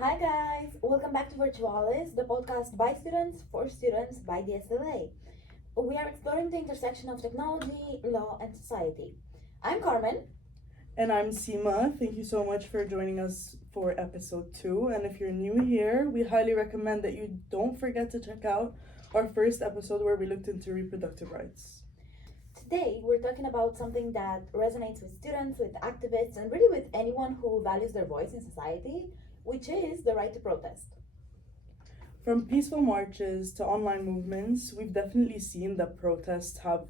Hi guys, welcome back to Virtualis, the podcast by students by the SLA. We are exploring the intersection of technology, law, and society. I'm Carmen. And I'm Seema. Thank you so much for joining us for episode 2. And if you're new here, we highly recommend that you don't forget to check out our first episode where we looked into reproductive rights. Today, we're talking about something that resonates with students, with activists, and really with anyone who values their voice in society, which is the right to protest. From peaceful marches to online movements, we've definitely seen that protests have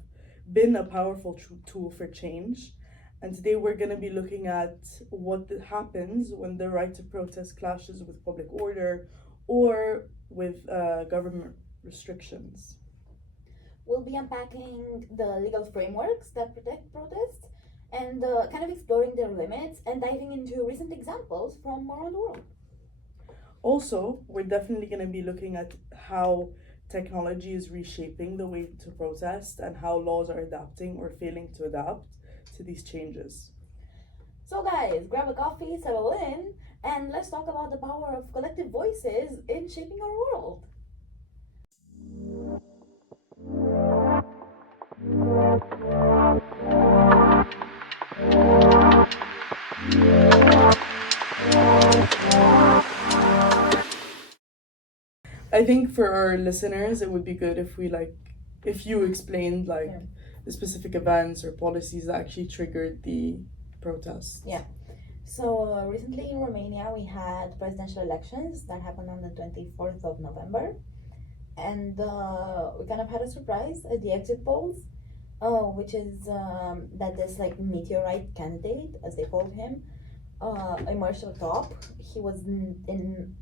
been a powerful tool for change. And today we're going to be looking at what happens when the right to protest clashes with public order or with government restrictions. We'll be unpacking the legal frameworks that protect protests and kind of exploring their limits and diving into recent examples from around the world. Also, we're definitely going to be looking at how technology is reshaping the way to protest and how laws are adapting or failing to adapt to these changes. So, guys, grab a coffee, settle in, and let's talk about the power of collective voices in shaping our world. I think for our listeners, it would be good if you explained Yeah. the specific events or policies that actually triggered the protests. Yeah. So, recently in Romania, we had presidential elections that happened on the 24th of November. And we kind of had a surprise at the exit polls, which is that this like meteorite candidate, as they called him, emerged on top. He was in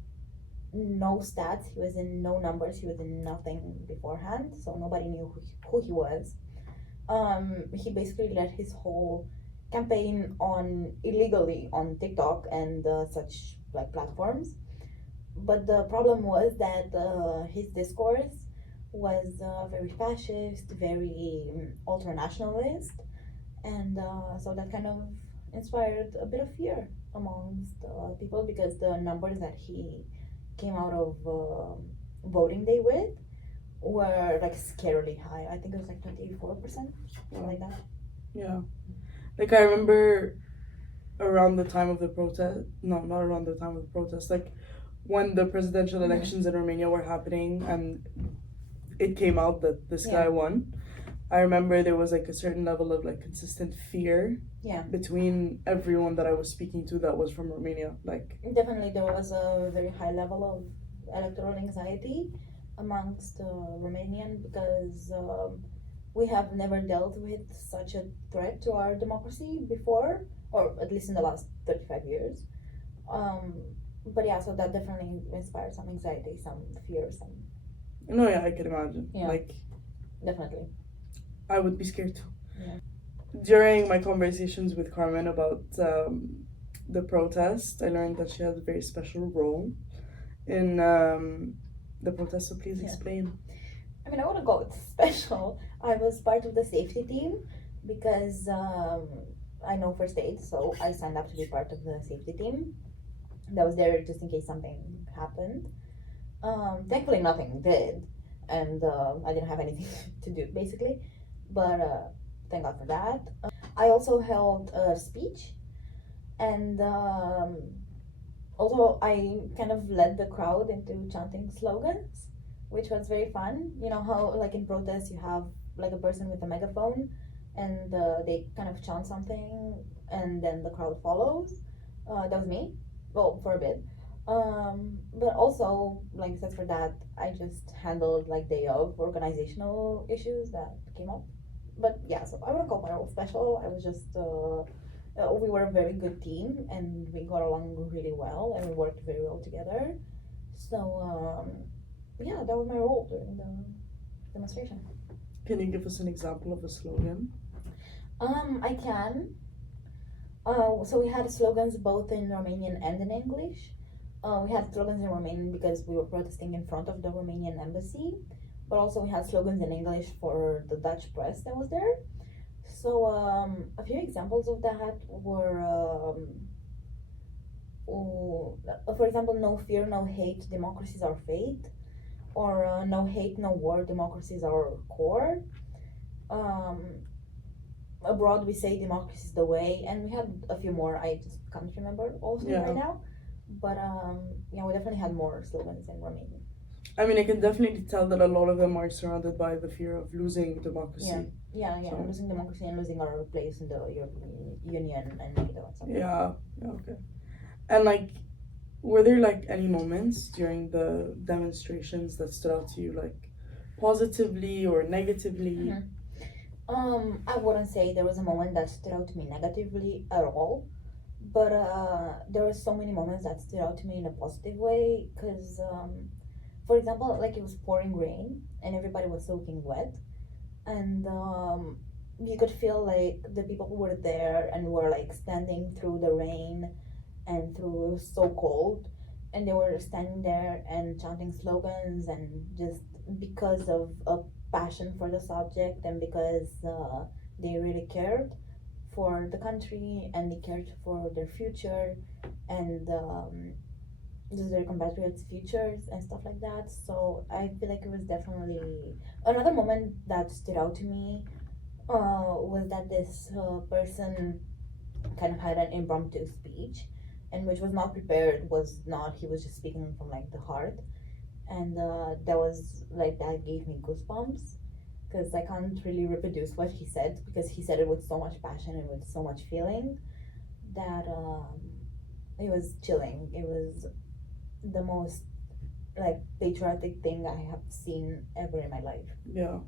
no stats, he was in no numbers, he was in nothing beforehand, so nobody knew who he was. He basically led his whole campaign on illegally on TikTok and such like platforms. But the problem was that his discourse was very fascist, very ultra nationalist, and so that kind of inspired a bit of fear amongst people because the numbers that he came out of voting day with were like scarily high. I think it was like 24%, something like that. Yeah. Like, I remember around the time of the protest, no, not around the time of the protest, like when the presidential elections in Romania were happening and it came out that this guy won. I remember there was like a certain level of like consistent fear between everyone that I was speaking to that was from Romania. Like, definitely there was a very high level of electoral anxiety amongst Romanian because we have never dealt with such a threat to our democracy before, or at least in the last 35 years. Um, but yeah, so that definitely inspired some anxiety, some fear, some. no, yeah, I can imagine. Yeah. Like, Definitely. I would be scared too. Yeah. During my conversations with Carmen about the protest, I learned that she has a very special role in the protest. So please explain. I mean, I wouldn't call it special. I was part of the safety team because I know first aid, so I signed up to be part of the safety team. That was there just in case something happened. Thankfully, nothing did, and I didn't have anything to do basically. But thank God for that. I also held a speech, and also I kind of led the crowd into chanting slogans, which was very fun. You know how like in protests you have like a person with a megaphone, and they kind of chant something, and then the crowd follows. That was me. Well, for a bit. But also, like besides for that, I just handled like day of organizational issues that came up. But yeah, so I wouldn't call my role special. I was just we were a very good team and we got along really well and we worked very well together. So yeah, that was my role during the demonstration. Can you give us an example of a slogan? I can. So we had slogans both in Romanian and in English. We had slogans in Romanian because we were protesting in front of the Romanian embassy, but also we had slogans in English for the Dutch press that was there. So a few examples of that were for example, no fear, no hate, democracies are fate, or no hate, no war, democracies are core. Um, Abroad, we say democracy is the way, and we had a few more. I just can't remember also Yeah. right now, but yeah, we definitely had more slogans in Romania. I mean, I can definitely tell that a lot of them are surrounded by the fear of losing democracy. Yeah, So- losing democracy and losing our place in the European Union and NATO and stuff. Yeah, okay. And like, were there like any moments during the demonstrations that stood out to you, like positively or negatively? Mhm. I wouldn't say there was a moment that stood out to me negatively at all, but there were so many moments that stood out to me in a positive way. Cause for example, like it was pouring rain and everybody was soaking wet, and you could feel like the people who were there and were like standing through the rain and through it was so cold, and they were standing there and chanting slogans and just because of a passion for the subject and because they really cared for the country and they cared for their future and just their compatriots' futures and stuff like that. So I feel like it was definitely another moment that stood out to me. Was that this person kind of had an impromptu speech, and which was not prepared. Was not he was just speaking from like the heart, and that was like that gave me goosebumps because I can't really reproduce what he said because he said it with so much passion and with so much feeling that it was chilling. It was the most like patriotic thing I have seen ever in my life. Yeah,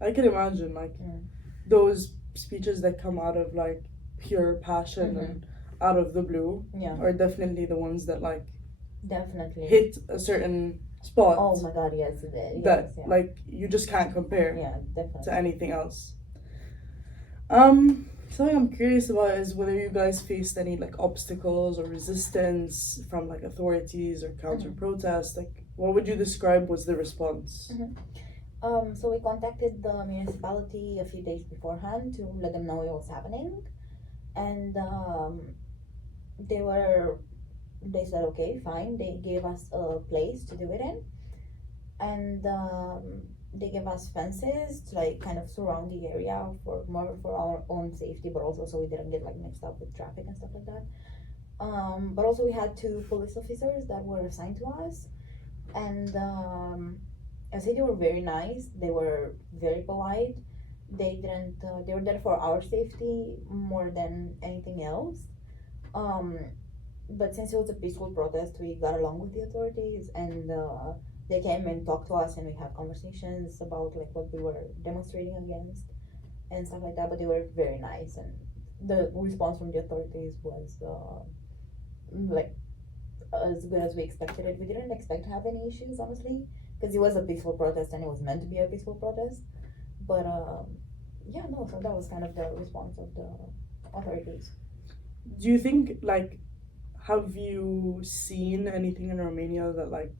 I can imagine like Mm. those speeches that come out of like pure passion Mhm. and out of the blue Yeah, are definitely the ones that like definitely. hit a certain spot Oh my god, yes, it did. that Yes, yeah. like you just can't compare Yeah, definitely. to anything else. Something I'm curious about is whether you guys faced any like obstacles or resistance from like authorities or counter protests. Like, what would you describe was the response? So we contacted the municipality a few days beforehand to let them know it was happening, and they said okay, fine. They gave us a place to do it in, and they gave us fences to like kind of surround the area for more for our own safety, but also so we didn't get like mixed up with traffic and stuff like that. But also we had two police officers that were assigned to us, and I say they were very nice. They were very polite. They didn't. They were there for our safety more than anything else. Um, but since it was a peaceful protest, we got along with the authorities, and they came and talked to us, and we had conversations about like what we were demonstrating against and stuff like that. But they were very nice, and the response from the authorities was like as good as we expected it. We didn't expect to have any issues, honestly, because it was a peaceful protest and it was meant to be a peaceful protest. But yeah, no. So that was kind of the response of the authorities. Do you think like have you seen anything in Romania that like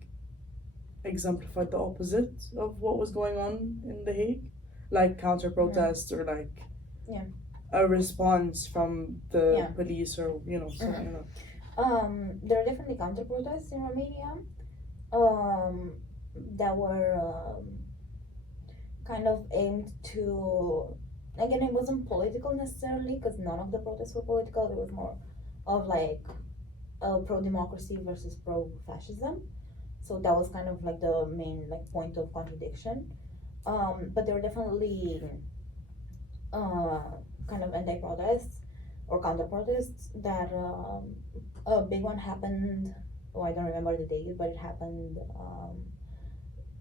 exemplified the opposite of what was going on in The Hague? Like counter protests or like Yeah. a response from the Yeah. police or something like that. There are definitely counter protests in Romania. Um, that were kind of aimed to. Again, it wasn't political necessarily because none of the protests were political. It was more of like pro democracy versus pro fascism. So that was kind of like the main like point of contradiction. But there were definitely kind of anti protests or counter protests that a big one happened. Oh, I don't remember the date, but it happened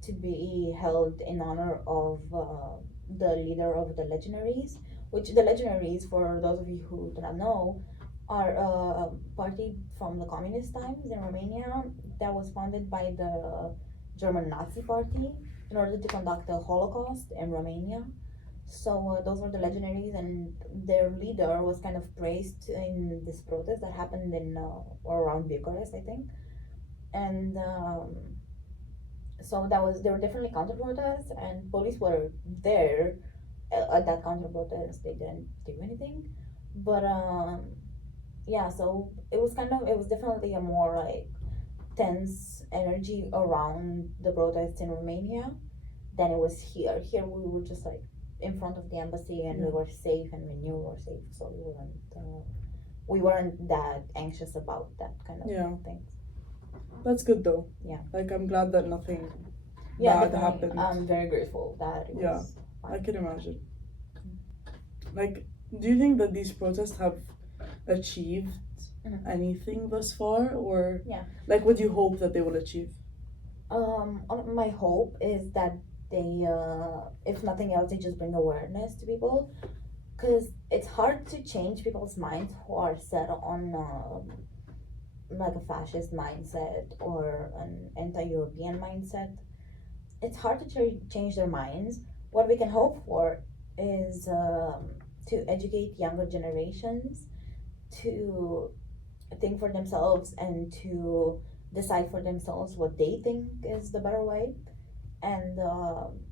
to be held in honor of the leader of the Legionaries, which the Legionaries, for those of you who do not know, are a party from the communist times in Romania that was founded by the German Nazi Party in order to conduct the Holocaust in Romania. So those were the Legionaries, and their leader was kind of praised in this protest that happened in or around Bucharest, I think. And so there were definitely counter protests, and police were there at that counter protest. They didn't do anything, but yeah, so it was definitely a more like tense energy around the protests in Romania than it was here. Here we were just like in front of the embassy and we Yeah. were safe and we knew we were safe, so we weren't that anxious about that kind of Yeah. things. That's good though. Yeah. Like I'm glad that nothing Yeah, bad definitely. happened. I'm very grateful that it Yeah. was I fine. can imagine. Like, do you think that these protests have achieved Mhm. anything thus far, or Yeah. like what do you hope that they will achieve? My hope is that they, if nothing else, they just bring awareness to people, because it's hard to change people's minds who are set on like a fascist mindset or an anti-European mindset. It's hard to change their minds. What we can hope for is to educate younger generations to think for themselves and to decide for themselves what they think is the better way, and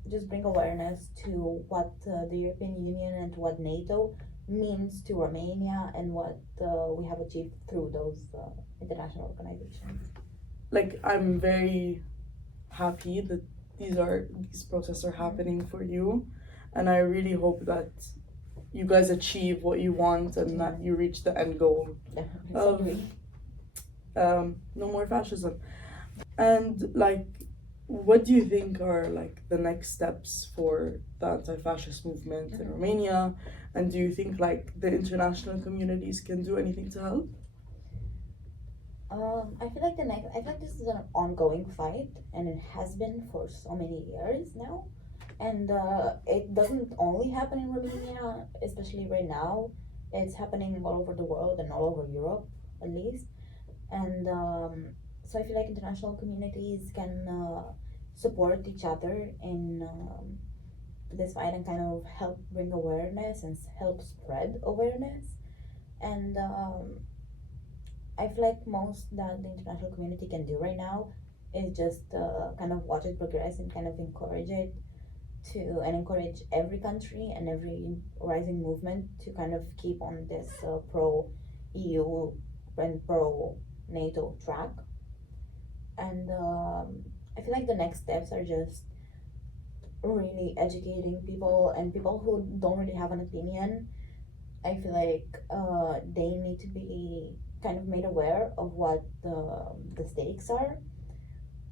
just bring awareness to what the European Union and what NATO means to Romania and what we have achieved through those international organizations. Like, I'm very happy that these protests are happening for you, and I really hope that you guys achieve what you want and that you reach the end goal Definitely. of no more fascism. And like, what do you think are like the next steps for the anti-fascist movement in Romania? And do you think like the international communities can do anything to help? I feel like this is an ongoing fight, and it has been for so many years now. And it doesn't only happen in Romania, especially right now. It's happening all over the world and all over Europe, at least. And so I feel like international communities can support each other in this fight and kind of help bring awareness and help spread awareness. And I feel like most that the international community can do right now is just kind of watch it progress and kind of encourage it to and encourage every country and every rising movement to kind of keep on this pro EU and pro NATO track. And I feel like the next steps are just really educating people and people who don't really have an opinion. I feel like they need to be kind of made aware of what the stakes are.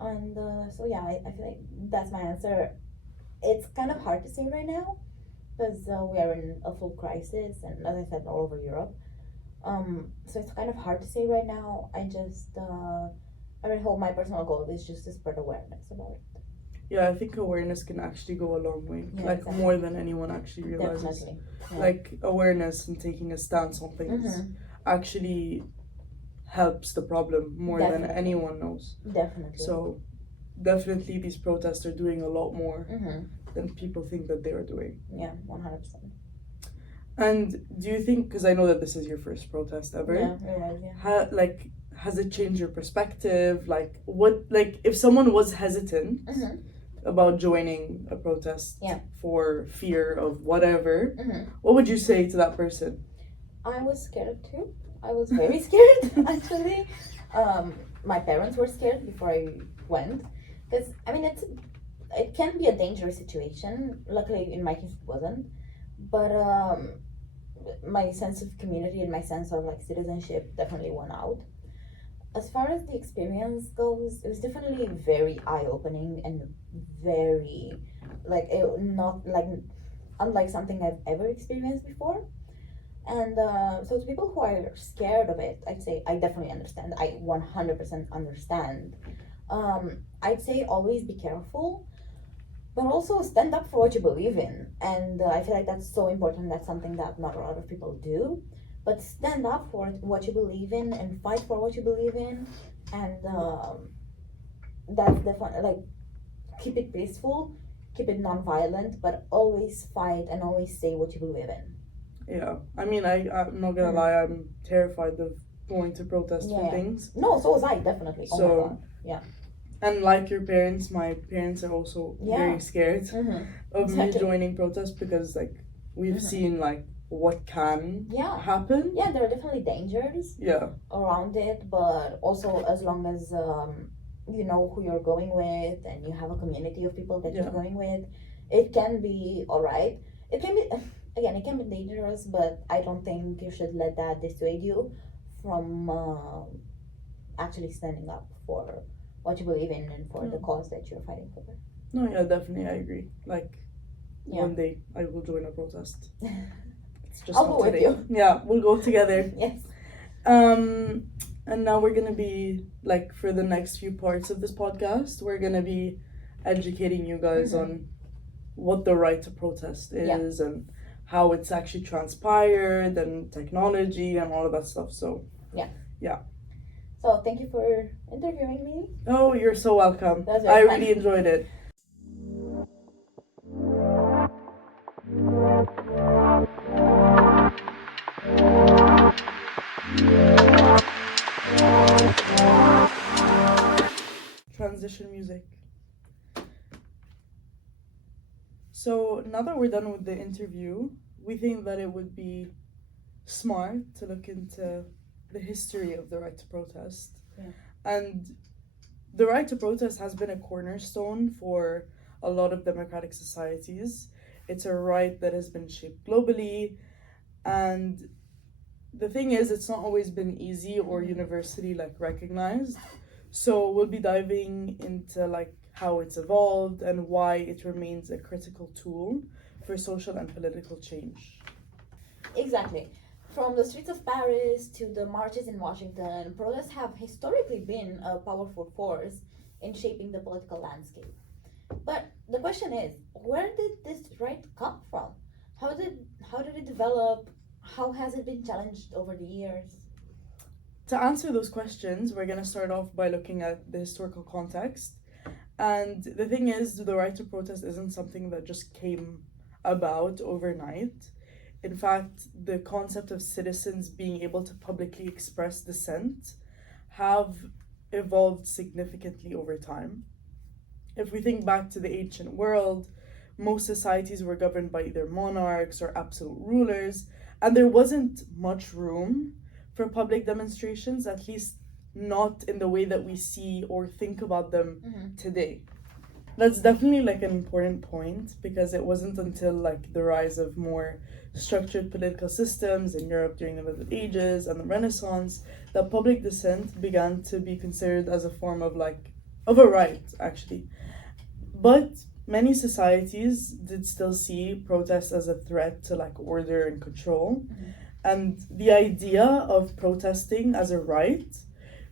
And so yeah, I feel like that's my answer. It's kind of hard to say right now because we are in a full crisis, and as I said, all over Europe. So it's kind of hard to say right now. I really hope my personal goal is just to spread awareness about it. Yeah, I think awareness can actually go a long way. Yeah, like exactly. more than anyone actually realizes. Definitely. Yeah. Like awareness and taking a stance on things actually helps the problem more than Definitely. anyone knows. Definitely. So definitely these protests are doing a lot more Mhm. than people think that they are doing. Yeah, 100%. And do you think, because I know that this is your first protest ever, Yeah, you're right. Yeah. has it changed your perspective? Like what, like if someone was hesitant Mhm. about joining a protest Yeah. for fear of whatever, Mhm. what would you say to that person? I was scared too. I was very scared actually. My parents were scared before I went because I mean it can be a dangerous situation. Luckily, in my case, it wasn't. But my sense of community and my sense of like citizenship definitely won out. As far as the experience goes, it was definitely very eye opening and very like it not like unlike something I've ever experienced before. And so to people who are scared of it, I'd say I definitely understand. I 100% understand. I'd say always be careful, but also stand up for what you believe in. And I feel like that's so important. That's something that not a lot of people do. But stand up for what you believe in and fight for what you believe in. And that's definitely like keep it peaceful, keep it non-violent, but always fight and always say what you believe in. Yeah, I mean, I'm not gonna lie, I'm terrified of going to protest for Yeah. things. No, so was I definitely. Oh my So, god. Yeah. and like your parents, my parents are also Yeah. very scared Mm-hmm. of me Exactly. joining protests because like we've Mhm. seen like what can Yeah. happen. Yeah, there are definitely dangers Yeah. around it, but also as long as you know who you're going with and you have a community of people that Yeah. you're going with, it can be all right. It can be again, it can be dangerous, but I don't think you should let that dissuade you from actually standing up for what you believe in and for the cause that you're fighting for. No, yeah, definitely, I agree. Like, Yeah. one day I will join a protest. It's just I'll not go with today. you. Yeah, we'll go together. Yes. And now we're gonna be, like, for the next few parts of this podcast, we're gonna be educating you guys on what the right to protest is and how it's actually transpired and technology and all of that stuff. So So thank you for interviewing me. oh, you're so welcome. That's I very fun. really enjoyed it. Transition music. So now that we're done with the interview, we think that it would be smart to look into the history of the right to protest. Yeah. And the right to protest has been a cornerstone for a lot of democratic societies. It's a right that has been shaped globally, and the thing is, it's not always been easy or universally recognized. So we'll be diving into how it's evolved and why it remains a critical tool for social and political change. Exactly. From the streets of Paris to the marches in Washington, protests have historically been a powerful force in shaping the political landscape. But the question is, where did this right come from? How did it develop? How has it been challenged over the years? To answer those questions, we're going to start off by looking at the historical context. And the thing is, the right to protest isn't something that just came about overnight. In fact, the concept of citizens being able to publicly express dissent have evolved significantly over time. If we think back to the ancient world, most societies were governed by either monarchs or absolute rulers, and there wasn't much room for public demonstrations, at least not in the way that we see or think about them today. That's definitely an important point, because it wasn't until the rise of more structured political systems in Europe during the Middle Ages and the Renaissance that public dissent began to be considered as a form of a right, actually. But many societies did still see protests as a threat to order and control. And the idea of protesting as a right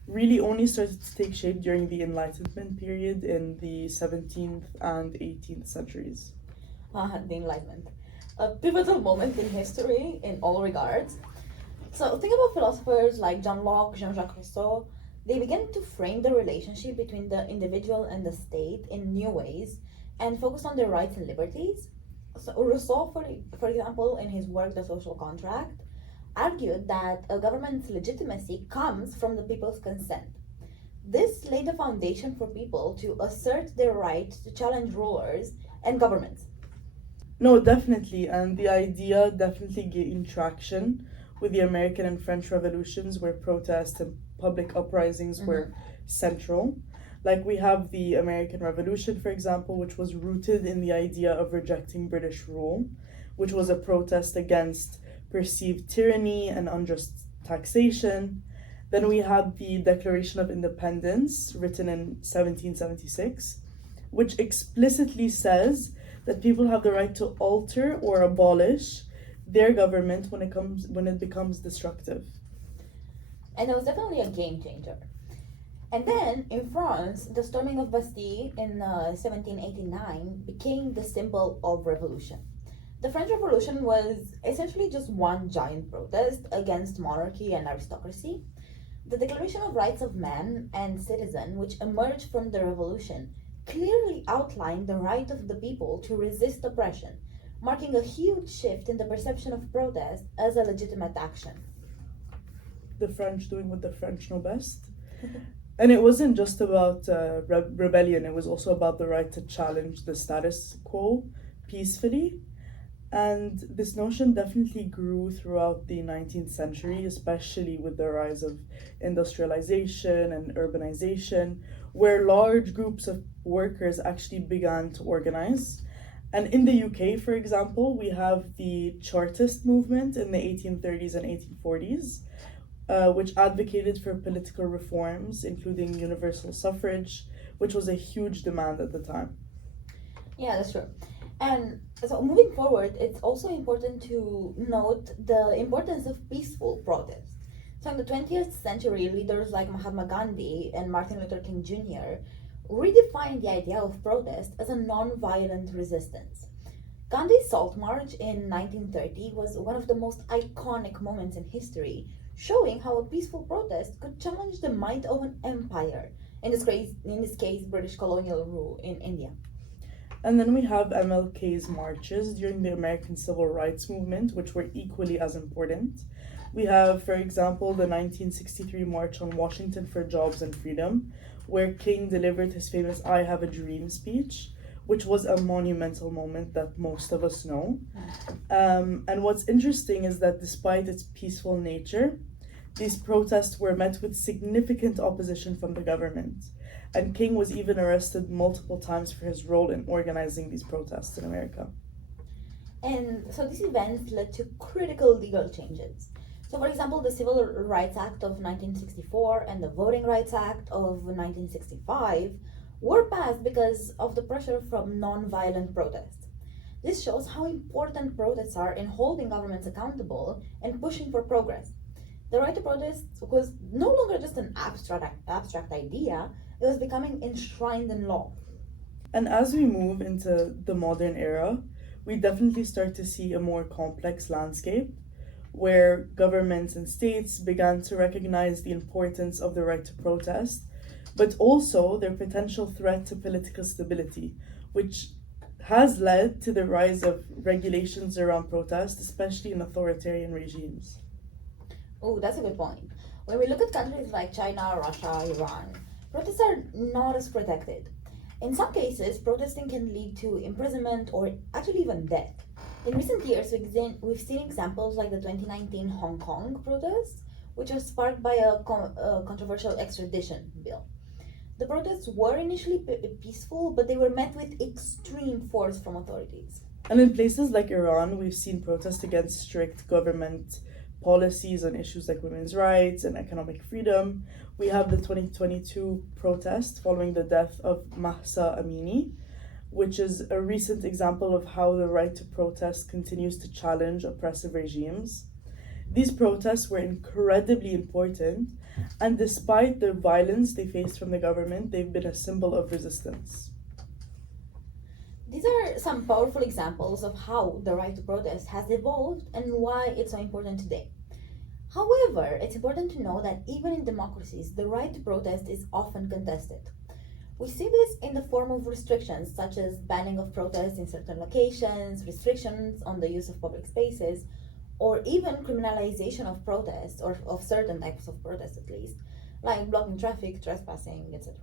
really only started to take shape during the Enlightenment period in the 17th and 18th centuries. The Enlightenment. A pivotal moment in history in all regards. So think about philosophers like John Locke, Jean-Jacques Rousseau. They began to frame the relationship between the individual and the state in new ways and focus on their rights and liberties. So Rousseau, for example, in his work The Social Contract, argued that a government's legitimacy comes from the people's consent. This laid the foundation for people to assert their right to challenge rulers and governments. No, definitely, and the idea definitely gained traction with the American and French revolutions, where protests and public uprisings were central. We have the American Revolution, for example, which was rooted in the idea of rejecting British rule, which was a protest against perceived tyranny and unjust taxation. Then we had the Declaration of Independence, written in 1776, which explicitly says that people have the right to alter or abolish their government when it becomes destructive. And it was definitely a game changer. And then in France, the storming of Bastille in 1789 became the symbol of revolution. The French Revolution was essentially just one giant protest against monarchy and aristocracy. The Declaration of Rights of Man and Citizen, which emerged from the revolution, clearly outlined the right of the people to resist oppression, marking a huge shift in the perception of protest as a legitimate action. The French doing what the French know best. And it wasn't just about rebellion, it was also about the right to challenge the status quo peacefully. And this notion definitely grew throughout the 19th century, especially with the rise of industrialization and urbanization, where large groups of workers actually began to organize. And in the UK, for example, we have the Chartist movement in the 1830s and 1840s, which advocated for political reforms, including universal suffrage, which was a huge demand at the time. Yeah, that's true. And so moving forward, it's also important to note the importance of peaceful protest. So in the 20th century, leaders like Mahatma Gandhi and Martin Luther King Jr. redefined the idea of protest as a non-violent resistance. Gandhi's Salt March in 1930 was one of the most iconic moments in history, showing how a peaceful protest could challenge the might of an empire, in this case British colonial rule in India. And then we have MLK's marches during the American Civil Rights Movement, which were equally as important. We have, for example, the 1963 March on Washington for Jobs and Freedom, where King delivered his famous I Have a Dream speech, which was a monumental moment that most of us know. And what's interesting is that despite its peaceful nature, these protests were met with significant opposition from the government. And King was even arrested multiple times for his role in organizing these protests in America. And so these events led to critical legal changes. So, for example, the Civil Rights Act of 1964 and the Voting Rights Act of 1965 were passed because of the pressure from non-violent protests. This shows how important protests are in holding governments accountable and pushing for progress. The right to protest was no longer just an abstract idea, it was becoming enshrined in law. And as we move into the modern era, we definitely start to see a more complex landscape where governments and states began to recognize the importance of the right to protest, but also their potential threat to political stability, which has led to the rise of regulations around protest, especially in authoritarian regimes. Oh, that's a good point. When we look at countries like China, Russia, Iran, protests are not as protected. In some cases, protesting can lead to imprisonment or actually even death. In recent years, we've seen examples like the 2019 Hong Kong protests, which was sparked by a controversial extradition bill. The protests were initially peaceful, but they were met with extreme force from authorities. And in places like Iran, we've seen protests against strict government policies on issues like women's rights and economic freedom. We have the 2022 protest following the death of Mahsa Amini, which is a recent example of how the right to protest continues to challenge oppressive regimes. These protests were incredibly important, and despite the violence they faced from the government, they've been a symbol of resistance. These are some powerful examples of how the right to protest has evolved and why it's so important today. However, it's important to know that even in democracies, the right to protest is often contested. We see this in the form of restrictions such as banning of protests in certain locations, restrictions on the use of public spaces, or even criminalization of protests or of certain types of protests at least, like blocking traffic, trespassing, etc.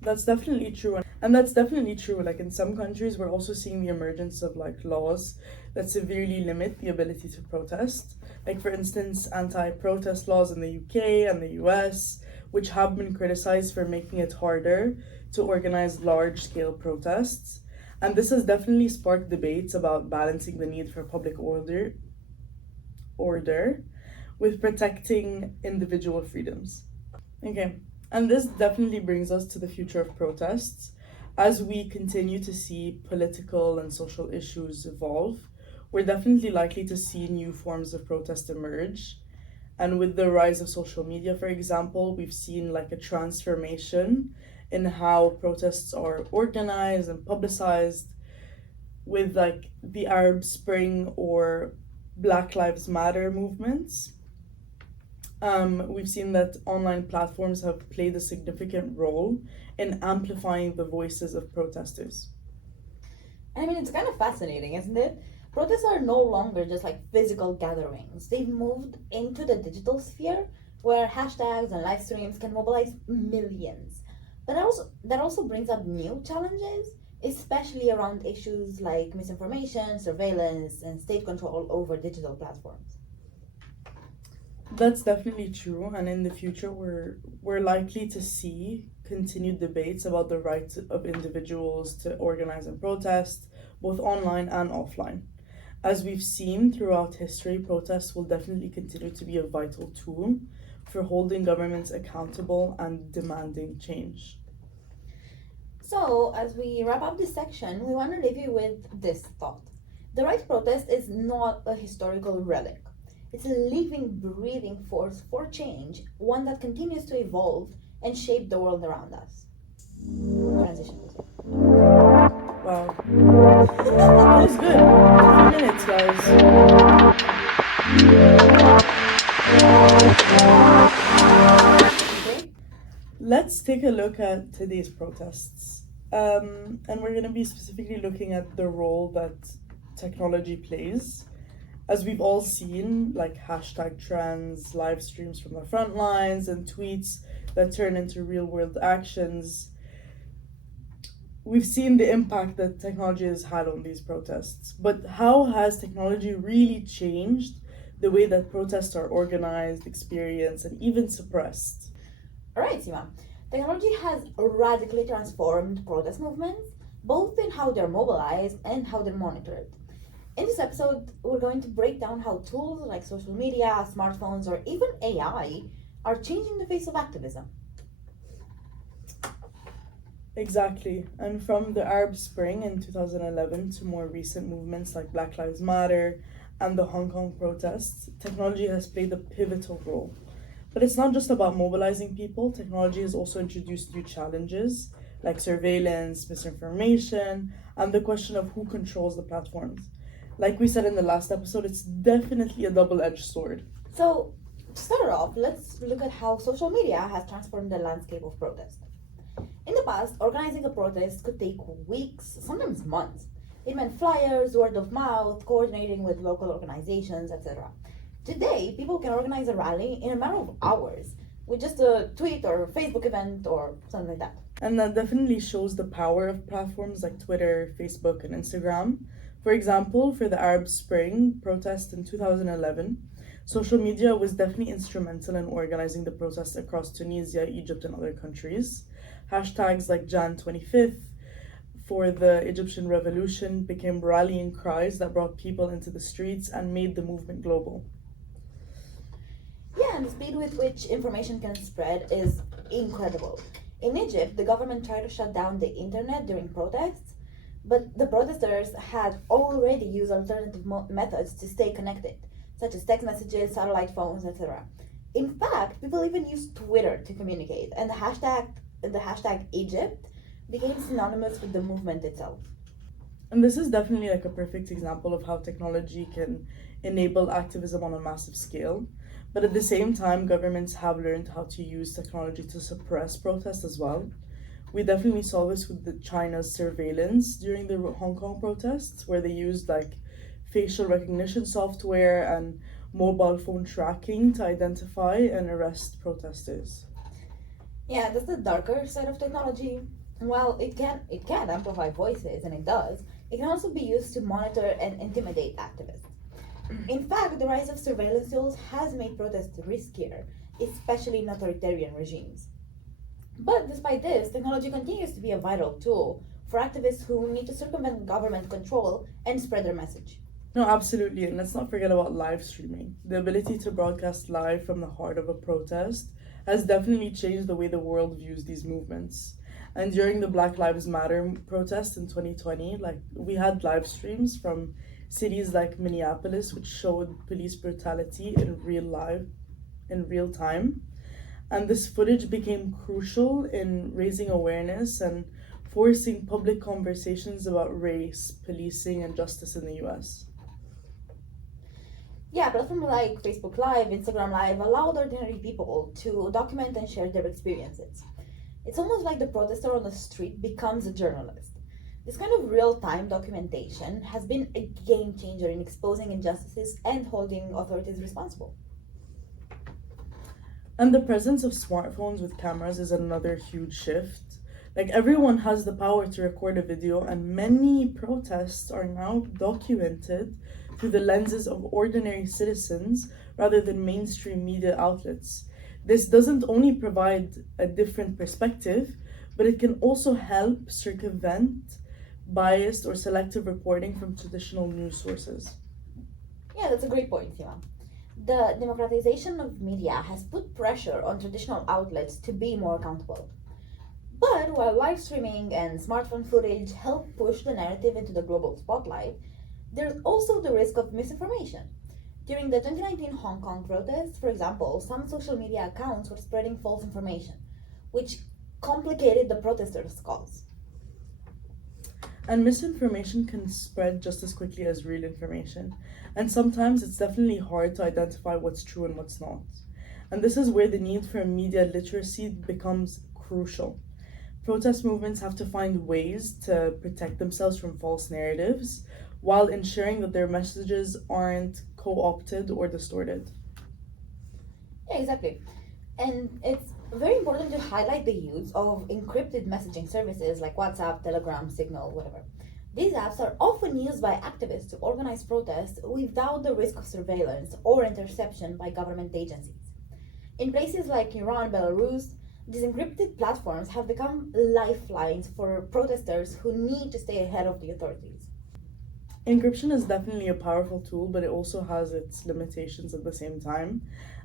That's definitely true. And that's definitely true. Like in some countries, we're also seeing the emergence of like laws that severely limit the ability to protest. Like for instance, anti-protest laws in the UK and the US, which have been criticized for making it harder to organize large-scale protests. And this has definitely sparked debates about balancing the need for public order with protecting individual freedoms. Okay, and this definitely brings us to the future of protests. As we continue to see political and social issues evolve, we're definitely likely to see new forms of protest emerge. And with the rise of social media, for example, we've seen like a transformation in how protests are organized and publicized with like the Arab Spring or Black Lives Matter movements. We've seen that online platforms have played a significant role in amplifying the voices of protesters. I mean, it's kind of fascinating, isn't it? Protests are no longer just like physical gatherings. They've moved into the digital sphere where hashtags and live streams can mobilize millions. But that also brings up new challenges. especially around issues like misinformation, surveillance, and state control over digital platforms. That's definitely true, and in the future, we're likely to see continued debates about the rights of individuals to organize and protest, both online and offline. As we've seen throughout history, protests will definitely continue to be a vital tool for holding governments accountable and demanding change. So, as we wrap up this section, we want to leave you with this thought. The right to protest is not a historical relic. It's a living, breathing force for change, one that continues to evolve and shape the world around us. Transition music. Wow, that was good. 2 minutes, Okay? Let's take a look at today's protests. And we're going to be specifically looking at the role that technology plays. As we've all seen, like hashtag trends, live streams from the front lines, and tweets that turn into real world actions, we've seen the impact that technology has had on these protests. But how has technology really changed the way that protests are organized, experienced, and even suppressed? Alright, Seema. Technology has radically transformed protest movements, both in how they're mobilized and how they're monitored. In this episode, we're going to break down how tools like social media, smartphones, or even AI are changing the face of activism. Exactly. And from the Arab Spring in 2011 to more recent movements like Black Lives Matter and the Hong Kong protests, technology has played a pivotal role. But it's not just about mobilizing people, technology has also introduced new challenges like surveillance, misinformation, and the question of who controls the platforms. Like we said in the last episode, it's definitely a double edged sword. So, to start off, let's look at how social media has transformed the landscape of protest. In the past, organizing a protest could take weeks, sometimes months. It meant flyers, word of mouth, coordinating with local organizations, etc. Today, people can organize a rally in a matter of hours with just a tweet or Facebook event or something like that. And that definitely shows the power of platforms like Twitter, Facebook, and Instagram. For example, for the Arab Spring protest in 2011, social media was definitely instrumental in organizing the protests across Tunisia, Egypt, and other countries. Hashtags like Jan 25th for the Egyptian revolution became rallying cries that brought people into the streets and made the movement global. Yeah, and the speed with which information can spread is incredible. In Egypt, the government tried to shut down the internet during protests, but the protesters had already used alternative methods to stay connected, such as text messages, satellite phones, etc. In fact, people even used Twitter to communicate, and the hashtag Egypt became synonymous with the movement itself. And this is definitely like a perfect example of how technology can enable activism on a massive scale. But at the same time, governments have learned how to use technology to suppress protests as well. We definitely saw this with China's surveillance during the Hong Kong protests, where they used like facial recognition software and mobile phone tracking to identify and arrest protesters. Yeah, that's the darker side of technology. While it can amplify voices, and it does, it can also be used to monitor and intimidate activists. In fact, the rise of surveillance tools has made protests riskier, especially in authoritarian regimes. But despite this, technology continues to be a vital tool for activists who need to circumvent government control and spread their message. No, absolutely. And let's not forget about live streaming. The ability to broadcast live from the heart of a protest has definitely changed the way the world views these movements. And during the Black Lives Matter protest in 2020, like we had live streams from cities like Minneapolis, which showed police brutality in real time. And this footage became crucial in raising awareness and forcing public conversations about race, policing, and justice in the US. Yeah, platforms like Facebook Live, Instagram Live allowed ordinary people to document and share their experiences. It's almost like the protester on the street becomes a journalist. This kind of real time documentation has been a game changer in exposing injustices and holding authorities responsible. And the presence of smartphones with cameras is another huge shift. Like everyone has the power to record a video, and many protests are now documented through the lenses of ordinary citizens rather than mainstream media outlets. This doesn't only provide a different perspective, but it can also help circumvent biased or selective reporting from traditional news sources. Yeah, that's a great point, Sima. The democratization of media has put pressure on traditional outlets to be more accountable. But while live streaming and smartphone footage help push the narrative into the global spotlight, there's also the risk of misinformation. During the 2019 Hong Kong protests, for example, some social media accounts were spreading false information, which complicated the protesters' cause. And misinformation can spread just as quickly as real information. And sometimes it's definitely hard to identify what's true and what's not. And this is where the need for media literacy becomes crucial. Protest movements have to find ways to protect themselves from false narratives while ensuring that their messages aren't co opted or distorted. Yeah, exactly. And it's very important to highlight the use of encrypted messaging services like WhatsApp, Telegram, Signal, whatever. These apps are often used by activists to organize protests without the risk of surveillance or interception by government agencies. In places like Iran, Belarus, these encrypted platforms have become lifelines for protesters who need to stay ahead of the authorities. Encryption is definitely a powerful tool, but it also has its limitations at the same time.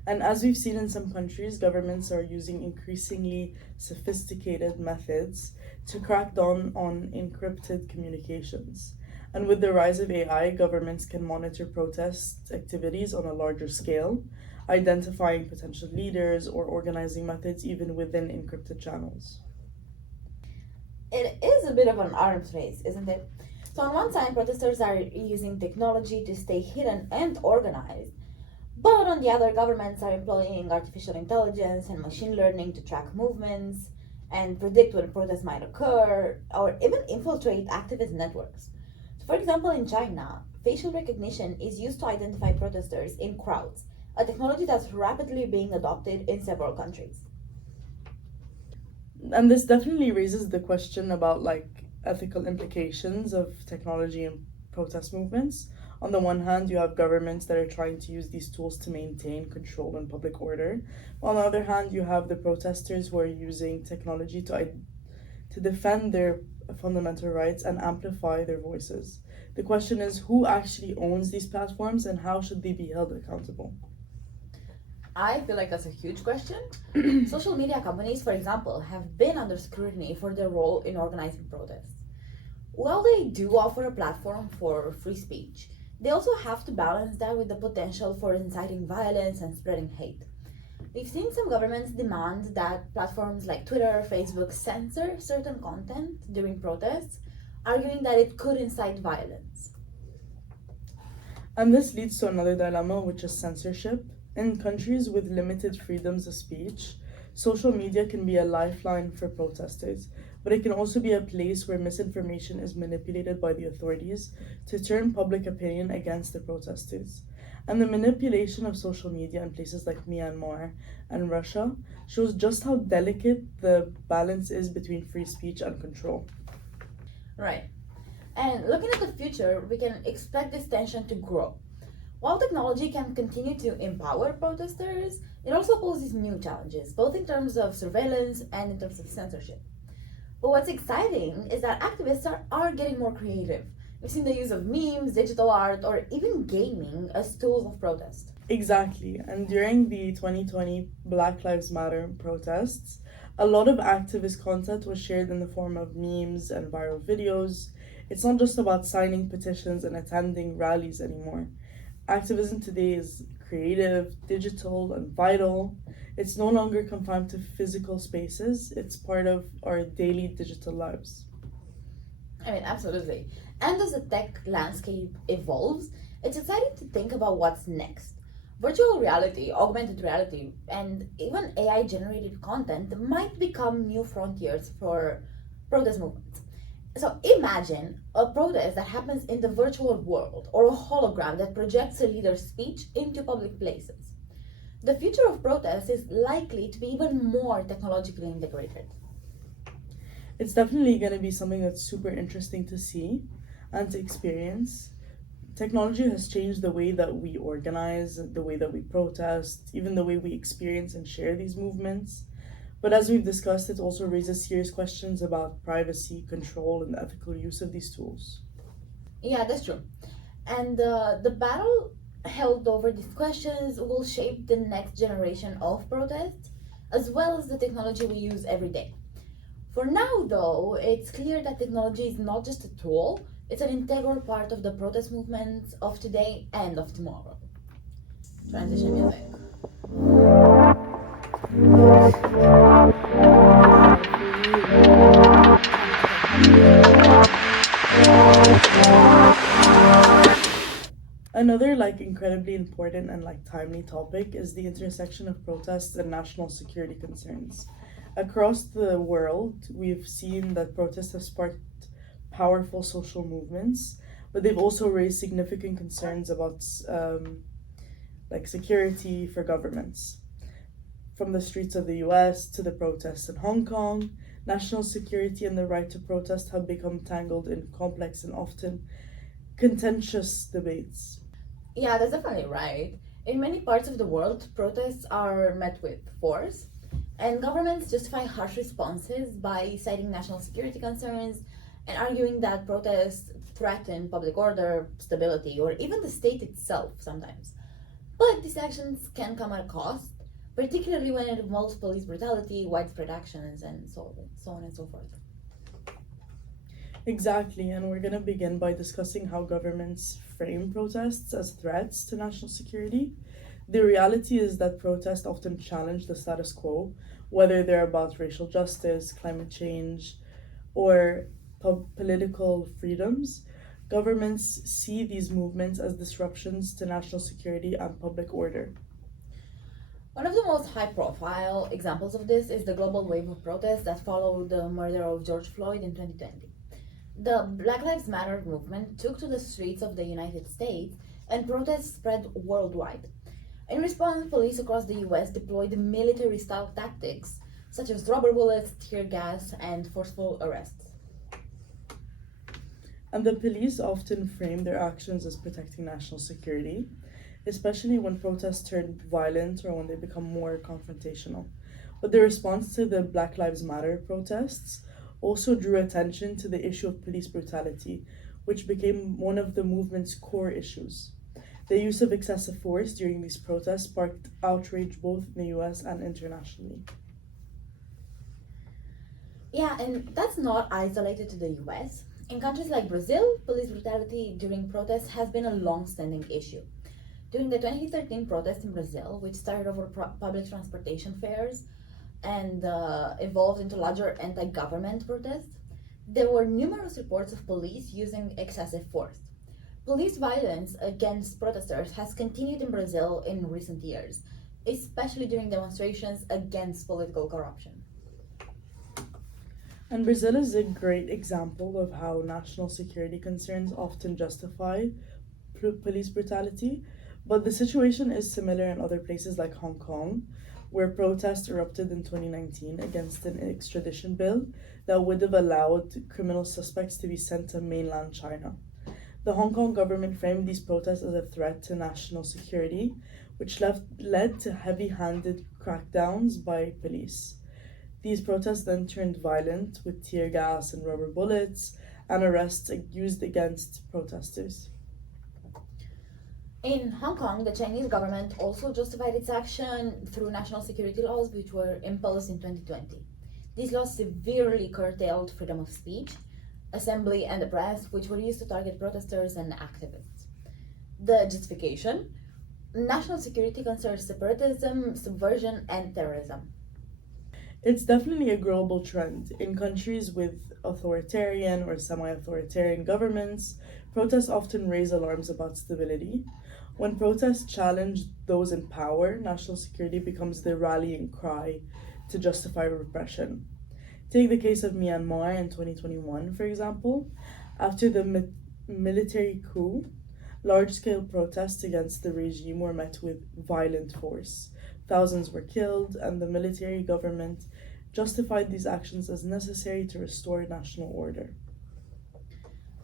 And as we've seen in some countries, governments are using increasingly sophisticated methods to crack down on encrypted communications. And with the rise of AI, governments can monitor protest activities on a larger scale, identifying potential leaders or organizing methods even within encrypted channels. It is a bit of an arms race, isn't it? So, on one side, protesters are using technology to stay hidden and organized, but on the other, governments are employing artificial intelligence and machine learning to track movements and predict when protests might occur or even infiltrate activist networks. So, for example, in China, facial recognition is used to identify protesters in crowds, a technology that's rapidly being adopted in several countries. And this definitely raises the question about ethical implications of technology and protest movements. On the one hand, you have governments that are trying to use these tools to maintain control and public order. On the other hand, you have the protesters who are using technology to defend their fundamental rights and amplify their voices. The question is, who actually owns these platforms and how should they be held accountable? I feel like that's a huge question. Social media companies, for example, have been under scrutiny for their role in organizing protests. While they do offer a platform for free speech, they also have to balance that with the potential for inciting violence and spreading hate. We've seen some governments demand that platforms like Twitter, Facebook censor certain content during protests, arguing that it could incite violence. And this leads to another dilemma, which is censorship. In countries with limited freedoms of speech, social media can be a lifeline for protesters, but it can also be a place where misinformation is manipulated by the authorities to turn public opinion against the protesters. And the manipulation of social media in places like Myanmar and Russia shows just how delicate the balance is between free speech and control. Right. And looking at the future, we can expect this tension to grow. While technology can continue to empower protesters, it also poses new challenges, both in terms of surveillance and in terms of censorship. But what's exciting is that activists are getting more creative. We've seen the use of memes, digital art, or even gaming as tools of protest. Exactly. And during the 2020 Black Lives Matter protests, a lot of activist content was shared in the form of memes and viral videos. It's not just about signing petitions and attending rallies anymore. Activism today is creative, digital, and vital. It's no longer confined to physical spaces, it's part of our daily digital lives. I mean, absolutely. And as the tech landscape evolves, it's exciting to think about what's next. Virtual reality, augmented reality, and even AI generated content might become new frontiers for protest movements. So imagine a protest that happens in the virtual world or a hologram that projects a leader's speech into public places. The future of protest is likely to be even more technologically integrated. It's definitely going to be something that's super interesting to see and to experience. Technology has changed the way that we organize, the way that we protest, even the way we experience and share these movements. But as we've discussed, it also raises serious questions about privacy, control, and the ethical use of these tools. Yeah, that's true. And the battle held over these questions will shape the next generation of protests, as well as the technology we use every day. For now, though, it's clear that technology is not just a tool, it's an integral part of the protest movements of today and of tomorrow. Transition music. Another incredibly important and timely topic is the intersection of protests and national security concerns. Across the world, we've seen that protests have sparked powerful social movements, but they've also raised significant concerns about security for governments. From the streets of the US to the protests in Hong Kong, national security and the right to protest have become tangled in complex and often contentious debates. Yeah, that's definitely right. In many parts of the world, protests are met with force, and governments justify harsh responses by citing national security concerns and arguing that protests threaten public order, stability, or even the state itself sometimes. But these actions can come at a cost, particularly when it involves police brutality, widespread actions, and so on and so forth. Exactly, and we're going to begin by discussing how governments frame protests as threats to national security. The reality is that protests often challenge the status quo, whether they're about racial justice, climate change, or political freedoms. Governments see these movements as disruptions to national security and public order. One of the most high profile examples of this is the global wave of protests that followed the murder of George Floyd in 2020. The Black Lives Matter movement took to the streets of the United States and protests spread worldwide. In response, police across the US deployed military style tactics such as rubber bullets, tear gas, and forceful arrests. And the police often frame their actions as protecting national security, especially when protests turn violent or when they become more confrontational. But the response to the Black Lives Matter protests also drew attention to the issue of police brutality, which became one of the movement's core issues. The use of excessive force during these protests sparked outrage both in the US and internationally. Yeah, and that's not isolated to the US. In countries like Brazil, police brutality during protests has been a long standing issue. During the 2013 protests in Brazil, which started over public transportation fares and evolved into larger anti government protests, there were numerous reports of police using excessive force. Police violence against protesters has continued in Brazil in recent years, especially during demonstrations against political corruption. And Brazil is a great example of how national security concerns often justify police brutality, but the situation is similar in other places like Hong Kong, where protests erupted in 2019 against an extradition bill that would have allowed criminal suspects to be sent to mainland China. The Hong Kong government framed these protests as a threat to national security, which led to heavy handed crackdowns by police. These protests then turned violent with tear gas and rubber bullets and arrests used against protesters. In Hong Kong, the Chinese government also justified its action through national security laws which were imposed in 2020. These laws severely curtailed freedom of speech, assembly, and the press, which were used to target protesters and activists. The justification: national security concerns separatism, subversion, and terrorism. It's definitely a global trend. In countries with authoritarian or semi authoritarian governments, protests often raise alarms about stability. When protests challenge those in power, national security becomes the rallying cry to justify repression. Take the case of Myanmar in 2021, for example. After the military coup, large scale protests against the regime were met with violent force. Thousands were killed, and the military government justified these actions as necessary to restore national order.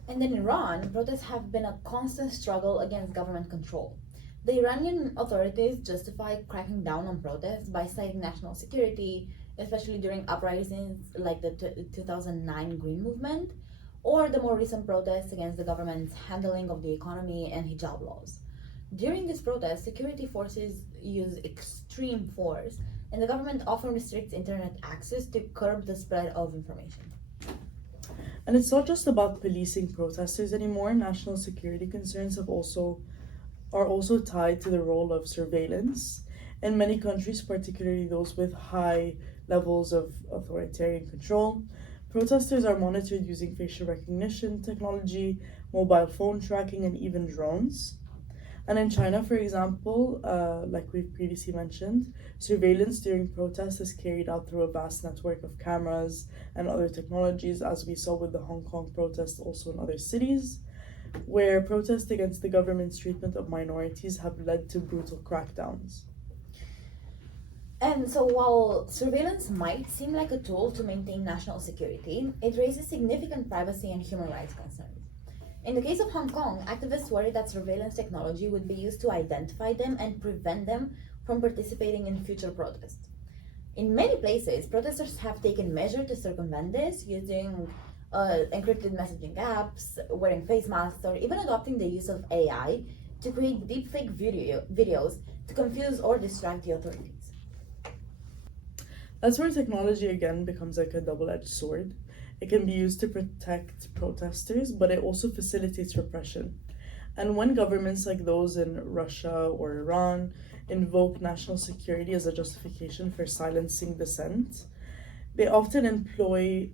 And in Iran, protests have been a constant struggle against government control. The Iranian authorities justify cracking down on protests by citing national security, especially during uprisings like the 2009 Green Movement, or the more recent protests against the government's handling of the economy and hijab laws. During these protests, security forces use extreme force, and the government often restricts internet access to curb the spread of information. And it's not just about policing protesters anymore. National security concerns are also tied to the role of surveillance. In many countries, particularly those with high levels of authoritarian control, protesters are monitored using facial recognition technology, mobile phone tracking, and even drones. And in China, for example, like we've previously mentioned, surveillance during protests is carried out through a vast network of cameras and other technologies, as we saw with the Hong Kong protests, also in other cities, where protests against the government's treatment of minorities have led to brutal crackdowns. And so, while surveillance might seem like a tool to maintain national security, it raises significant privacy and human rights concerns. In the case of Hong Kong, activists worry that surveillance technology would be used to identify them and prevent them from participating in future protests. In many places, protesters have taken measures to circumvent this using encrypted messaging apps, wearing face masks, or even adopting the use of AI to create deepfake videos to confuse or distract the authorities. That's where technology again becomes like a double-edged sword. It can be used to protect protesters, but it also facilitates repression. And when governments like those in Russia or Iran invoke national security as a justification for silencing dissent, they often employ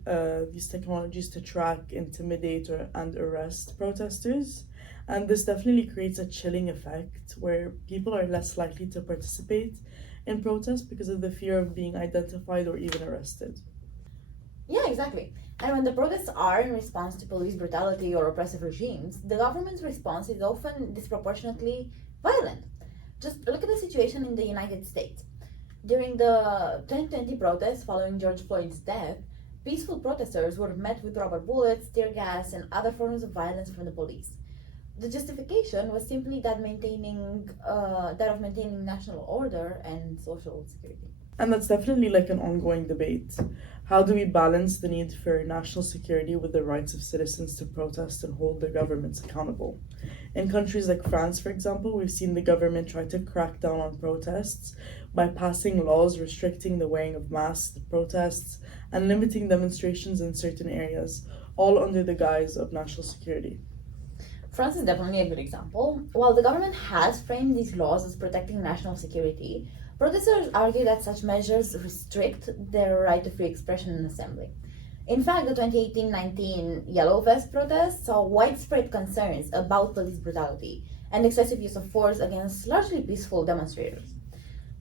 these technologies to track, intimidate, and arrest protesters. And this definitely creates a chilling effect where people are less likely to participate in protests because of the fear of being identified or even arrested. Yeah, exactly. And when the protests are in response to police brutality or oppressive regimes, the government's response is often disproportionately violent. Just look at the situation in the United States. During the 2020 protests following George Floyd's death, peaceful protesters were met with rubber bullets, tear gas, and other forms of violence from the police. The justification was simply that of maintaining national order and social security. And that's definitely like an ongoing debate. How do we balance the need for national security with the rights of citizens to protest and hold their governments accountable? In countries like France, for example, we've seen the government try to crack down on protests by passing laws restricting the wearing of masks at protests and limiting demonstrations in certain areas, all under the guise of national security. France is definitely a good example. While the government has framed these laws as protecting national security, protesters argue that such measures restrict their right to free expression and assembly. In fact, the 2018-19 Yellow Vest protests saw widespread concerns about police brutality and excessive use of force against largely peaceful demonstrators.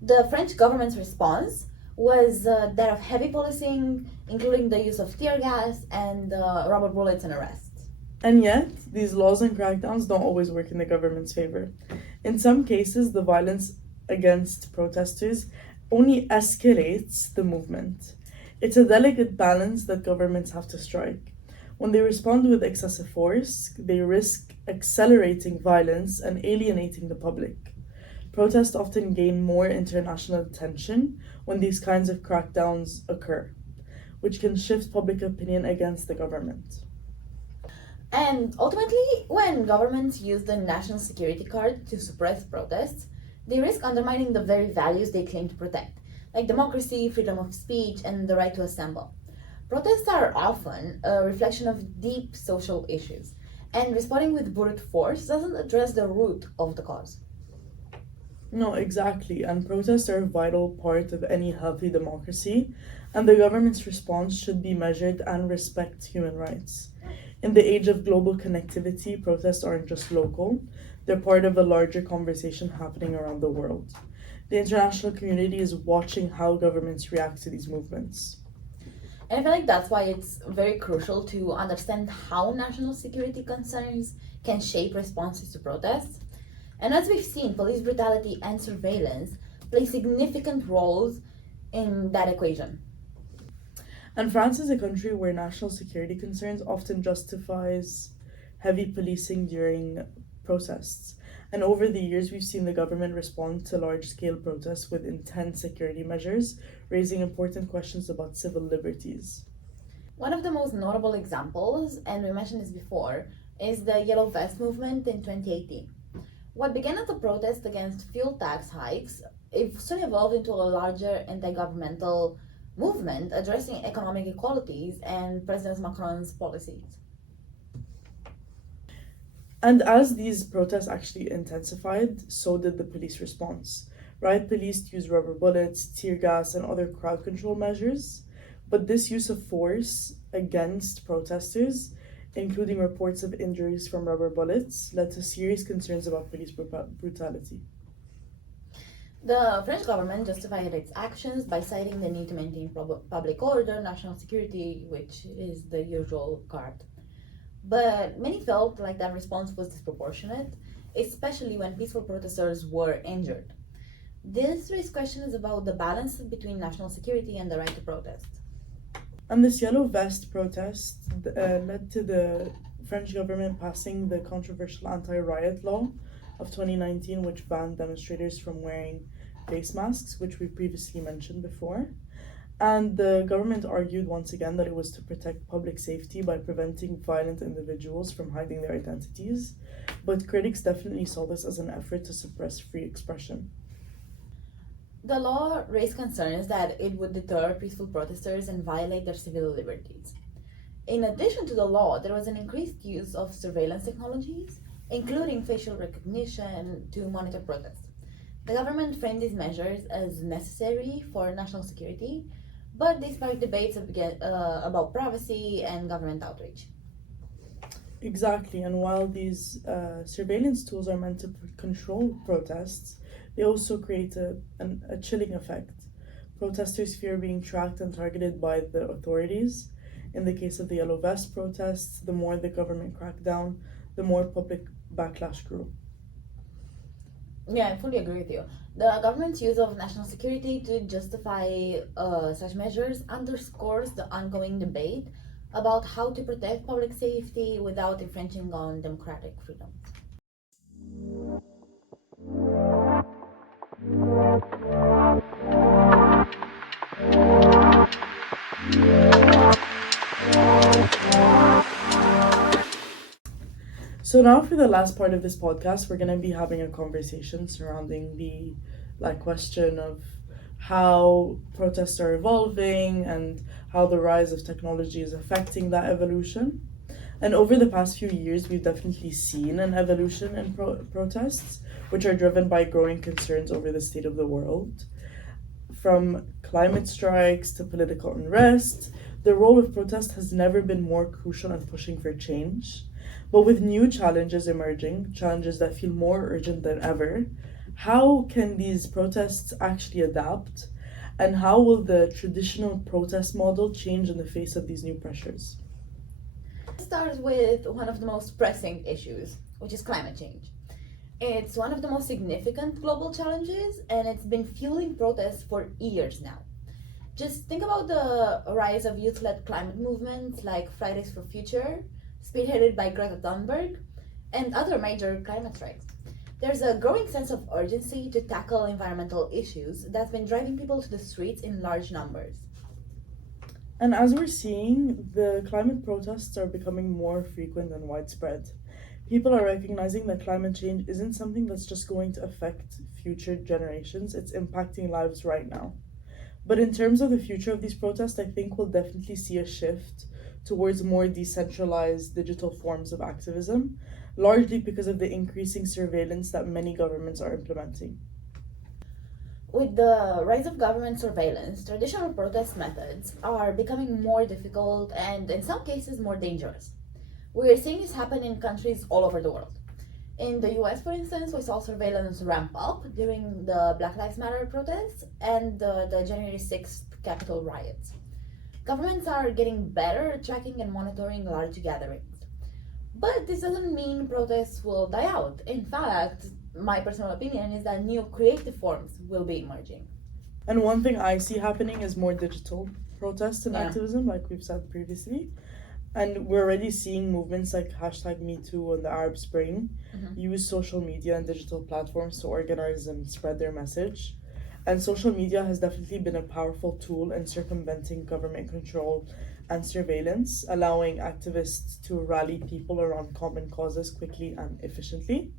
The French government's response was that of heavy policing, including the use of tear gas and rubber bullets and arrests. And yet, these laws and crackdowns don't always work in the government's favor. In some cases, the violence against protesters only escalates the movement. It's a delicate balance that governments have to strike. When they respond with excessive force, they risk accelerating violence and alienating the public. Protests often gain more international attention when these kinds of crackdowns occur, which can shift public opinion against the government. And ultimately, when governments use the national security card to suppress protests, they risk undermining the very values they claim to protect, like democracy, freedom of speech, and the right to assemble. Protests are often a reflection of deep social issues, and responding with brute force doesn't address the root of the cause. No, exactly. And protests are a vital part of any healthy democracy, and the government's response should be measured and respect human rights. In the age of global connectivity, protests aren't just local, they're part of a larger conversation happening around the world. The international community is watching how governments react to these movements. And I feel like that's why it's very crucial to understand how national security concerns can shape responses to protests. And as we've seen, police brutality and surveillance play significant roles in that equation. And France is a country where national security concerns often justifies heavy policing during protests. And over the years, we've seen the government respond to large scale protests with intense security measures, raising important questions about civil liberties. One of the most notable examples, and we mentioned this before, is the Yellow Vest movement in 2018. What began as a protest against fuel tax hikes, it soon evolved into a larger anti-governmental movement addressing economic inequalities and President Macron's policies. And as these protests actually intensified, so did the police response. Riot police used rubber bullets, tear gas, and other crowd control measures. But this use of force against protesters, including reports of injuries from rubber bullets, led to serious concerns about police brutality. The French government justified its actions by citing the need to maintain public order, national security, which is the usual card. But many felt like that response was disproportionate, especially when peaceful protesters were injured. This raised questions about the balance between national security and the right to protest. And this yellow vest protest led to the French government passing the controversial anti riot law of 2019, which banned demonstrators from wearing face masks, which we previously mentioned before. And the government argued once again that it was to protect public safety by preventing violent individuals from hiding their identities. But critics definitely saw this as an effort to suppress free expression. The law raised concerns that it would deter peaceful protesters and violate their civil liberties. In addition to the law, there was an increased use of surveillance technologies, including facial recognition, to monitor protests. The government framed these measures as necessary for national security, but they sparked debates about privacy and government outreach. Exactly, and while these surveillance tools are meant to control protests, they also create a chilling effect. Protesters fear being tracked and targeted by the authorities. In the case of the Yellow Vest protests, the more the government cracked down, the more public backlash grew. Yeah, I fully agree with you. The government's use of national security to justify such measures underscores the ongoing debate about how to protect public safety without infringing on democratic freedoms. So now for the last part of this podcast, we're going to be having a conversation surrounding the question of how protests are evolving and how the rise of technology is affecting that evolution. And over the past few years, we've definitely seen an evolution in protests, which are driven by growing concerns over the state of the world. From climate strikes to political unrest, the role of protest has never been more crucial in pushing for change. But with new challenges emerging, challenges that feel more urgent than ever, how can these protests actually adapt? And how will the traditional protest model change in the face of these new pressures? Let's start with one of the most pressing issues, which is climate change. It's one of the most significant global challenges, and it's been fueling protests for years now. Just think about the rise of youth-led climate movements like Fridays for Future, spearheaded by Greta Thunberg, and other major climate strikes. There's a growing sense of urgency to tackle environmental issues that's been driving people to the streets in large numbers. And as we're seeing, the climate protests are becoming more frequent and widespread. People are recognizing that climate change isn't something that's just going to affect future generations, it's impacting lives right now. But in terms of the future of these protests, I think we'll definitely see a shift towards more decentralized digital forms of activism, largely because of the increasing surveillance that many governments are implementing. With the rise of government surveillance, traditional protest methods are becoming more difficult and, in some cases, more dangerous. We are seeing this happen in countries all over the world. In the US, for instance, we saw surveillance ramp up during the Black Lives Matter protests and the January 6th Capitol riots. Governments are getting better at tracking and monitoring large gatherings. But this doesn't mean protests will die out. In fact, my personal opinion is that new creative forms will be emerging. And one thing I see happening is more digital. protests and Yeah. activism, like we've said previously. And we're already seeing movements like hashtag #MeToo and the Arab Spring use social media and digital platforms to organize and spread their message. And social media has definitely been a powerful tool in circumventing government control and surveillance, allowing activists to rally people around common causes quickly and efficiently.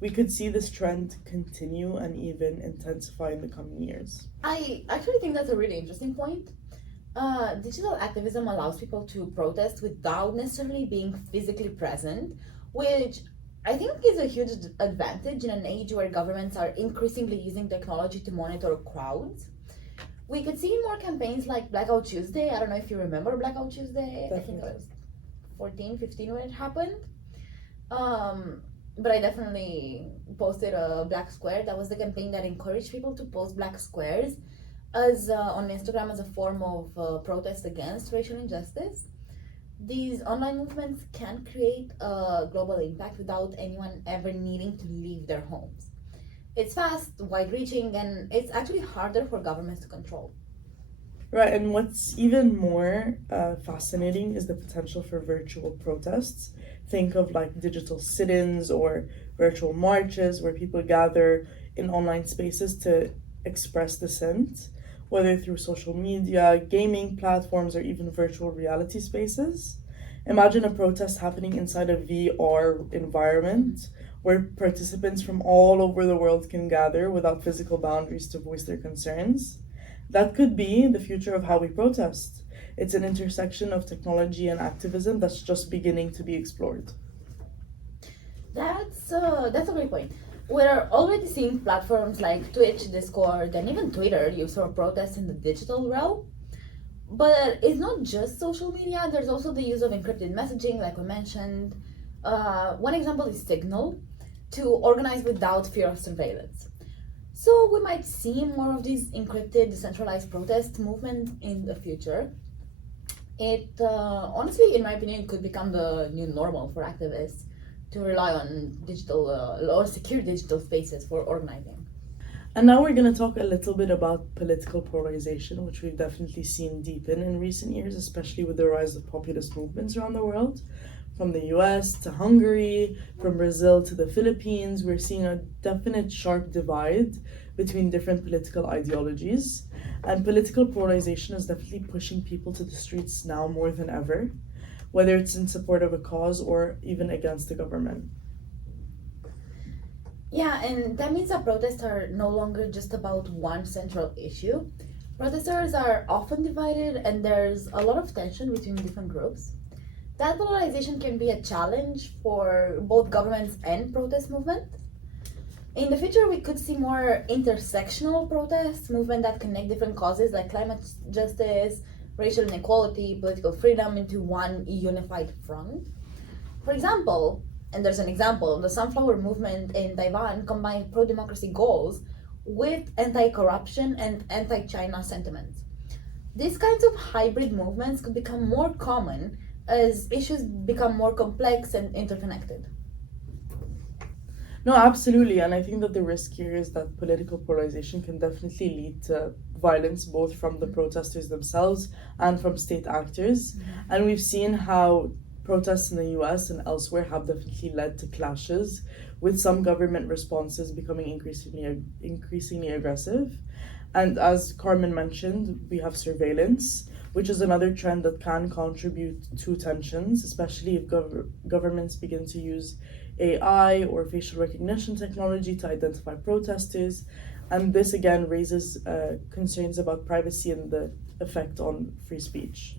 We could see this trend continue and even intensify in the coming years. I actually think that's a really interesting point. Digital activism allows people to protest without necessarily being physically present, which I think is a huge advantage in an age where governments are increasingly using technology to monitor crowds. We could see more campaigns like Blackout Tuesday. I don't know if you remember Blackout Tuesday. I think it Definitely. was 14, 15 when it happened. But I definitely posted a black square. That was the campaign that encouraged people to post black squares as on Instagram as a form of protest against racial injustice. These online movements can create a global impact without anyone ever needing to leave their homes. It's fast, wide reaching, and it's actually harder for governments to control. Right, and what's even more fascinating is the potential for virtual protests. Think of like digital sit ins or virtual marches where people gather in online spaces to express dissent, whether through social media, gaming platforms, or even virtual reality spaces. Imagine a protest happening inside a VR environment where participants from all over the world can gather without physical boundaries to voice their concerns. That could be the future of how we protest. It's an intersection of technology and activism that's just beginning to be explored. That's a great point. We're already seeing platforms like Twitch, Discord, and even Twitter used for protests in the digital realm. But it's not just social media. There's also the use of encrypted messaging, like we mentioned. One example is Signal, to organize without fear of surveillance. So we might see more of these encrypted, decentralized protest movement in the future. It honestly, in my opinion, could become the new normal for activists to rely on digital or secure digital spaces for organizing. And now we're going to talk a little bit about political polarization, which we've definitely seen deepen in recent years, especially with the rise of populist movements around the world. From the US to Hungary, from Brazil to the Philippines, we're seeing a definite sharp divide between different political ideologies. And political polarization is definitely pushing people to the streets now more than ever, whether it's in support of a cause or even against the government. Yeah, and that means that protests are no longer just about one central issue. Protesters are often divided, and there's a lot of tension between different groups. That polarization can be a challenge for both governments and protest movement. In the future, we could see more intersectional protests, movements that connect different causes like climate justice, racial inequality, political freedom into one unified front. For example, and there's an example, the Sunflower Movement in Taiwan combined pro democracy goals with anti corruption and anti China sentiments. These kinds of hybrid movements could become more common as issues become more complex and interconnected. No, absolutely. And I think that the risk here is that political polarization can definitely lead to violence, both from the protesters themselves and from state actors. And we've seen how protests in the US and elsewhere have definitely led to clashes, with some government responses becoming increasingly aggressive. And as Carmen mentioned, we have surveillance, which is another trend that can contribute to tensions, especially if governments begin to use AI or facial recognition technology to identify protesters. And this again raises concerns about privacy and the effect on free speech.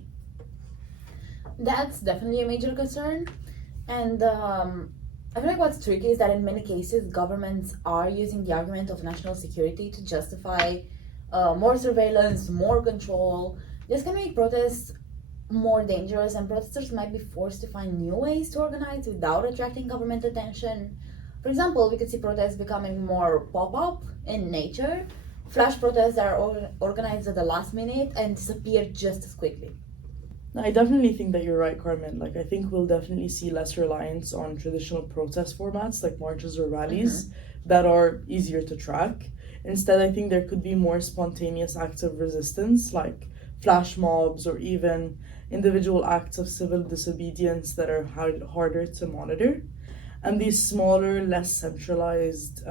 That's definitely a major concern. And I feel like what's tricky is that in many cases, governments are using the argument of national security to justify more surveillance, more control. This can make protests more dangerous, and protesters might be forced to find new ways to organize without attracting government attention. For example, we could see protests becoming more pop up in nature, flash protests that are organized at the last minute and disappear just as quickly. I definitely think that you're right, Carmen. Like, I think we'll definitely see less reliance on traditional protest formats like marches or rallies that are easier to track. Instead, I think there could be more spontaneous acts of resistance, like flash mobs, or even individual acts of civil disobedience that are harder to monitor. And these smaller, less centralized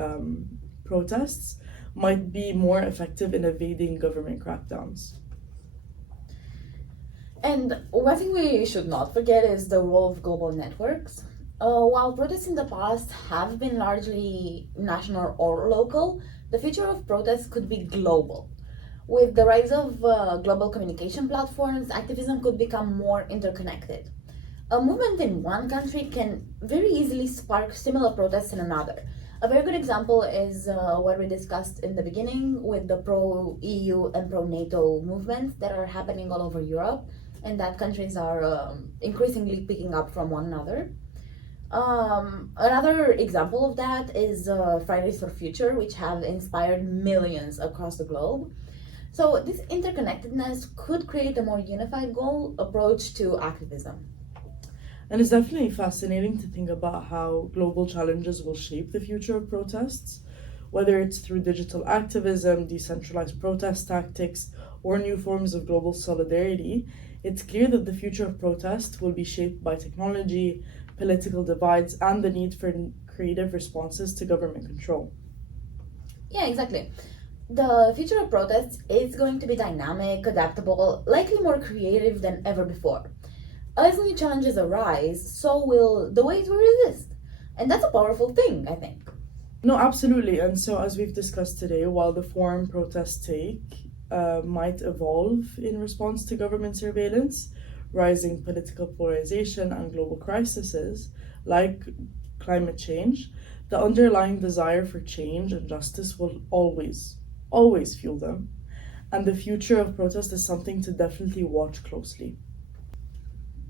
protests might be more effective in evading government crackdowns. And one thing we should not forget is the role of global networks. While protests in the past have been largely national or local, the future of protests could be global. With the rise of global communication platforms, activism could become more interconnected. A movement in one country can very easily spark similar protests in another. A very good example is what we discussed in the beginning with the pro EU and pro NATO movements that are happening all over Europe, and that countries are increasingly picking up from one another. Another example of that is Fridays for Future, which have inspired millions across the globe. So, this interconnectedness could create a more unified goal approach to activism. And it's definitely fascinating to think about how global challenges will shape the future of protests, whether it's through digital activism, decentralized protest tactics, or new forms of global solidarity. It's clear that the future of protest will be shaped by technology, political divides, and the need for creative responses to government control. Yeah, exactly. The future of protests is going to be dynamic, adaptable, likely more creative than ever before. As new challenges arise, so will the ways we resist. And that's a powerful thing, I think. No, absolutely. And so, as we've discussed today, while the form protests take might evolve in response to government surveillance, rising political polarization, and global crises like climate change, the underlying desire for change and justice will always fuel them. And the future of protest is something to definitely watch closely.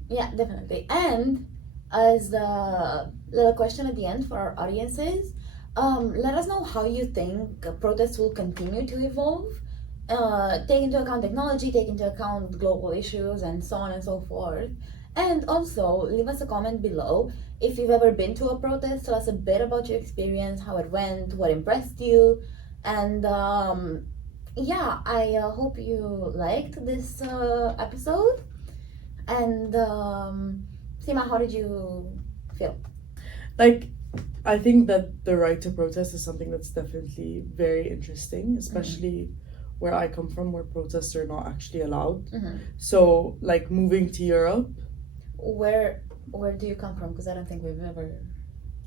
Yeah, definitely. And as the little question at the end for our audiences, let us know how you think protests will continue to evolve. Take into account technology, take into account global issues, and so on and so forth. And also, leave us a comment below if you've ever been to a protest. Tell us a bit about your experience, how it went, what impressed you. And yeah, I hope you liked this episode. And Seema, how did you feel? Like, I think that the right to protest is something that's definitely very interesting, especially where I come from, where protests are not actually allowed. So, like, moving to Europe. Where do you come from? Because I don't think we've ever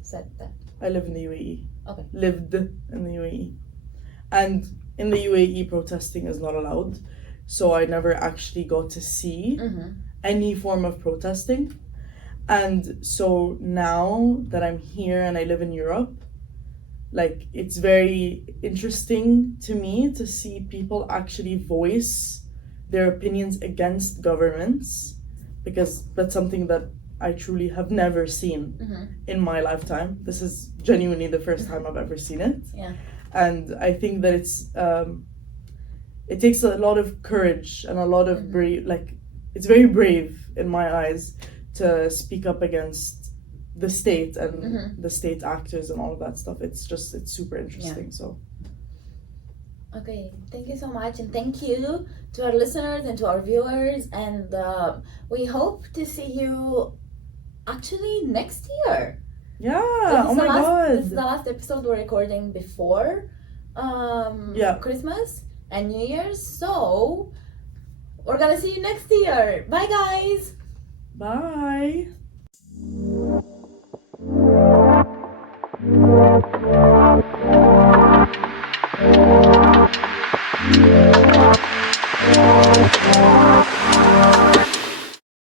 said that. I live in the UAE. Okay. Lived in the UAE. And in the UAE, protesting is not allowed. So I never actually got to see any form of protesting. And so now that I'm here and I live in Europe, like, it's very interesting to me to see people actually voice their opinions against governments, because that's something that I truly have never seen in my lifetime. This is genuinely the first time I've ever seen it. Yeah. And I think that it takes a lot of courage and a lot of it's very brave in my eyes to speak up against the state and the state actors and all of that stuff. It's super interesting. So okay, thank you so much, and thank you to our listeners and to our viewers, and we hope to see you actually next year. Yeah. Oh my god, this is the last episode we're recording before Christmas and New Year's, so we're gonna see you next year. Bye guys. Bye.